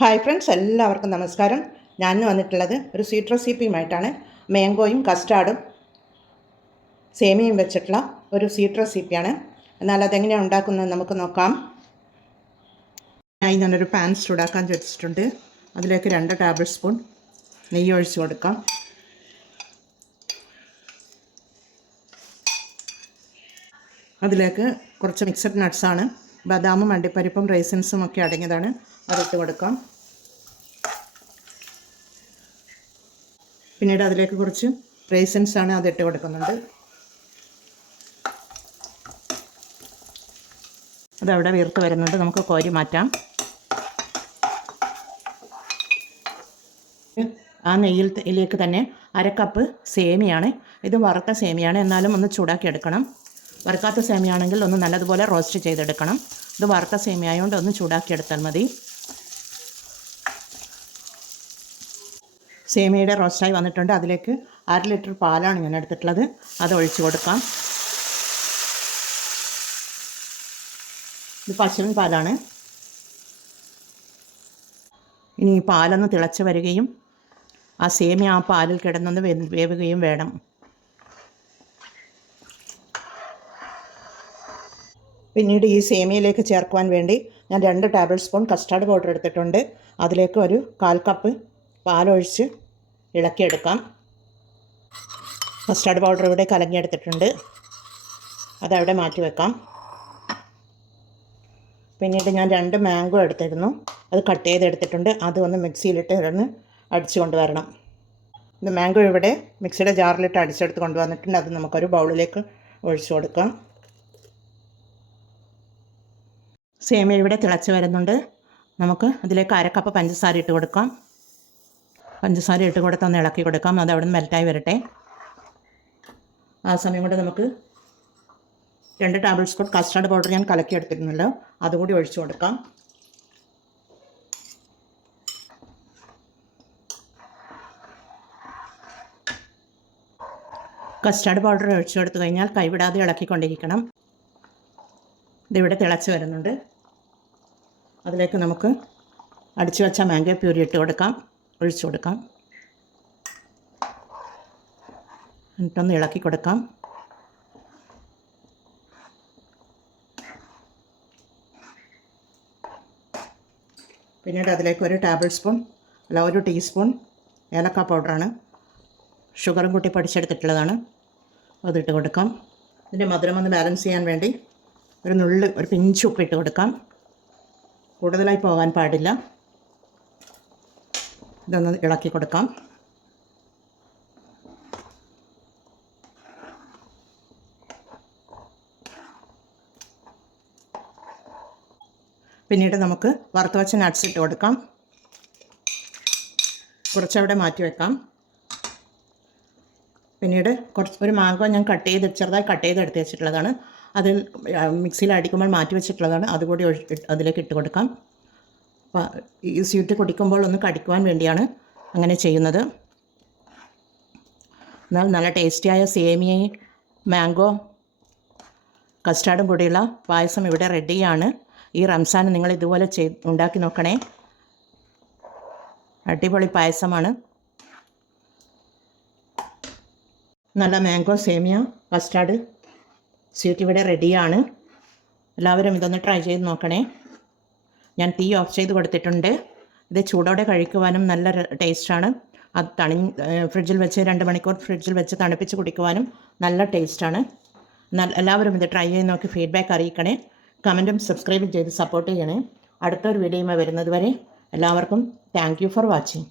Hi friends, എല്ലാവർക്കും നമസ്കാരം. ഞാൻ വന്നിട്ടുള്ളത് ഒരു സ്വീറ്റ് റെസിപ്പിയുമായിട്ടാണ്. മാംഗോയും കസ്റ്റാർഡും സേമിയയും വെച്ചിട്ടുള്ള ഒരു സ്വീറ്റ് റെസിപ്പിയാണ്. എന്നാൽ അതെങ്ങനെയാണ് ഉണ്ടാക്കുന്നത് നമുക്ക് നോക്കാം. ഞാനൊരു പാൻ ചൂടാക്കാൻ വെച്ചിട്ടുണ്ട്. അതിലേക്ക് 2 ടേബിൾ സ്പൂൺ നെയ്യ് ഒഴിച്ച് കൊടുക്കാം. അതിലേക്ക് കുറച്ച് മിക്സഡ് നട്ട്സാണ്, ബദാമും അണ്ടിപ്പരിപ്പും റൈസിൻസും ഒക്കെ അടങ്ങിയതാണ്. അതിട്ട് കൊടുക്കാം. പിന്നീട് അതിലേക്ക് കുറച്ച് റൈസിൻസാണ്, അതിട്ട് കൊടുക്കുന്നുണ്ട്. അതവിടെ വീർത്ത് വരുന്നുണ്ട്, നമുക്ക് കോരി മാറ്റാം. ആ നെയ്യിലേക്ക് തന്നെ 1/2 കപ്പ് സേമിയാണ്. ഇത് വറുത്ത സേമിയാണ്, എന്നാലും ഒന്ന് ചൂടാക്കി എടുക്കണം. വറുക്കാത്ത സേമിയാണെങ്കിൽ ഒന്ന് നല്ലതുപോലെ റോസ്റ്റ് ചെയ്തെടുക്കണം. ഇത് വറുത്ത സേമിയ ആയതുകൊണ്ട് ഒന്ന് ചൂടാക്കി എടുത്താൽ മതി. സേമിയയുടെ റോസ്റ്റായി വന്നിട്ടുണ്ട്. അതിലേക്ക് 1/2 ലിറ്റർ പാലാണ് ഞാൻ എടുത്തിട്ടുള്ളത്. അത് ഒഴിച്ച് കൊടുക്കാം. ഇത് പശുവിൻ പാലാണ്. ഇനി ഈ പാലൊന്ന് തിളച്ച് വരികയും ആ സേമിയ ആ പാലിൽ കിടന്നൊന്ന് വേവുകയും വേണം. പിന്നീട് ഈ സേമിയയിലേക്ക് ചേർക്കുവാൻ വേണ്ടി ഞാൻ 2 ടേബിൾ സ്പൂൺ കസ്റ്റാർഡ് പൗഡർ എടുത്തിട്ടുണ്ട്. അതിലേക്ക് ഒരു 1/4 കപ്പ് പാലൊഴിച്ച് ഇളക്കിയെടുക്കാം. കസ്റ്റാർഡ് പൗഡർ ഇവിടെ കലങ്ങിയെടുത്തിട്ടുണ്ട്, അതവിടെ മാറ്റി വെക്കാം. പിന്നീട് ഞാൻ 2 മാംഗോ എടുത്തിരുന്നു, അത് കട്ട് ചെയ്തെടുത്തിട്ടുണ്ട്. അത് ഒന്ന് മിക്സിയിലിട്ട് ഇടന്ന് അടിച്ചു കൊണ്ടുവരണം. ഇത് മാംഗോ ഇവിടെ മിക്സിയുടെ ജാറിലിട്ട് അടിച്ചെടുത്ത് കൊണ്ടുവന്നിട്ടുണ്ട്. അത് നമുക്കൊരു ബൗളിലേക്ക് ഒഴിച്ചു കൊടുക്കാം. സേമിയ ഇവിടെ തിളച്ച് വരുന്നുണ്ട്. നമുക്ക് അതിലേക്ക് 1/2 കപ്പ് പഞ്ചസാര ഇട്ട് കൊടുക്കാം. പഞ്ചസാര ഇട്ട് കൊടുത്ത് ഒന്ന് ഇളക്കി കൊടുക്കാം. അത് അവിടെ നിന്ന് മെൽറ്റായി വരട്ടെ. ആ സമയം കൊണ്ട് നമുക്ക് 2 ടേബിൾ സ്പൂൺ കസ്റ്റാർഡ് പൗഡർ ഞാൻ കലക്കി എടുത്തിരുന്നല്ലോ, അതുകൂടി ഒഴിച്ചു കൊടുക്കാം. കസ്റ്റാർഡ് പൗഡർ ഒഴിച്ചു കൊടുത്തു കഴിഞ്ഞാൽ കൈവിടാതെ ഇളക്കിക്കൊണ്ടിരിക്കണം. ഇതിവിടെ തിളച്ച് വരുന്നുണ്ട്. അതിലേക്ക് നമുക്ക് അടിച്ചു വെച്ച മാംഗോ പ്യൂരി ഇട്ട് കൊടുക്കാം, ഒഴിച്ചു കൊടുക്കാം. എന്നിട്ടൊന്ന് ഇളക്കി കൊടുക്കാം. പിന്നീട് അതിലേക്ക് 1 ടീസ്പൂൺ ഏലക്ക പൗഡറാണ്, ഷുഗറും കൂട്ടി പൊടിച്ചെടുത്തിട്ടുള്ളതാണ്, അതിട്ട് കൊടുക്കാം. ഇതിൻ്റെ മധുരം ഒന്ന് ബാലൻസ് ചെയ്യാൻ വേണ്ടി ഒരു പിഞ്ച് ഉപ്പിട്ട് കൊടുക്കാം. കൂടുതലായി പോകാൻ പാടില്ല. ഇതൊന്ന് ഇളക്കി കൊടുക്കാം. പിന്നീട് നമുക്ക് വറുത്ത് വെച്ച നട്ട്സ് ഇട്ട് കൊടുക്കാം. കുറച്ചവിടെ മാറ്റി വെക്കാം. പിന്നീട് ഒരു മാംഗോ ഞാൻ ചെറുതായി കട്ട് ചെയ്ത് എടുത്ത് വെച്ചിട്ടുള്ളതാണ്. അതിൽ മിക്സിയിൽ അടിക്കുമ്പോൾ മാറ്റി വെച്ചിട്ടുള്ളതാണ്. അതുകൂടി അതിലേക്ക് ഇട്ട് കൊടുക്കാം. അപ്പോൾ ഈ സ്വീറ്റ് കുടിക്കുമ്പോൾ ഒന്ന് കടിക്കുവാൻ വേണ്ടിയാണ് അങ്ങനെ ചെയ്യുന്നത്. എന്നാൽ നല്ല ടേസ്റ്റിയായ സേമിയയും മാംഗോ കസ്റ്റാർഡും കൂടിയുള്ള പായസം ഇവിടെ റെഡിയാണ്. ഈ റംസാൻ നിങ്ങൾ ഇതുപോലെ ഉണ്ടാക്കി നോക്കണേ. അടിപൊളി പായസമാണ്. നല്ല മാംഗോ സേമിയ കസ്റ്റാർഡ് സ്വീറ്റ് ഇവിടെ റെഡിയാണ്. എല്ലാവരും ഇതൊന്ന് ട്രൈ ചെയ്ത് നോക്കണേ. ഞാൻ തീ ഓഫ് ചെയ്ത് കൊടുത്തിട്ടുണ്ട്. ഇത് ചൂടോടെ കഴിക്കുവാനും നല്ല ടേസ്റ്റാണ്. അത് ഫ്രിഡ്ജിൽ വെച്ച് 2 മണിക്കൂർ ഫ്രിഡ്ജിൽ വെച്ച് തണുപ്പിച്ച് കുടിക്കുവാനും നല്ല ടേസ്റ്റാണ്. എല്ലാവരും ഇത് ട്രൈ ചെയ്ത് നോക്കി ഫീഡ്ബാക്ക് അറിയിക്കണേ. കമൻറ്റും സബ്സ്ക്രൈബും ചെയ്ത് സപ്പോർട്ട് ചെയ്യണേ. അടുത്തൊരു വീഡിയോയുമായി വരുന്നത് വരെ എല്ലാവർക്കും താങ്ക് യു ഫോർ വാച്ചിങ്.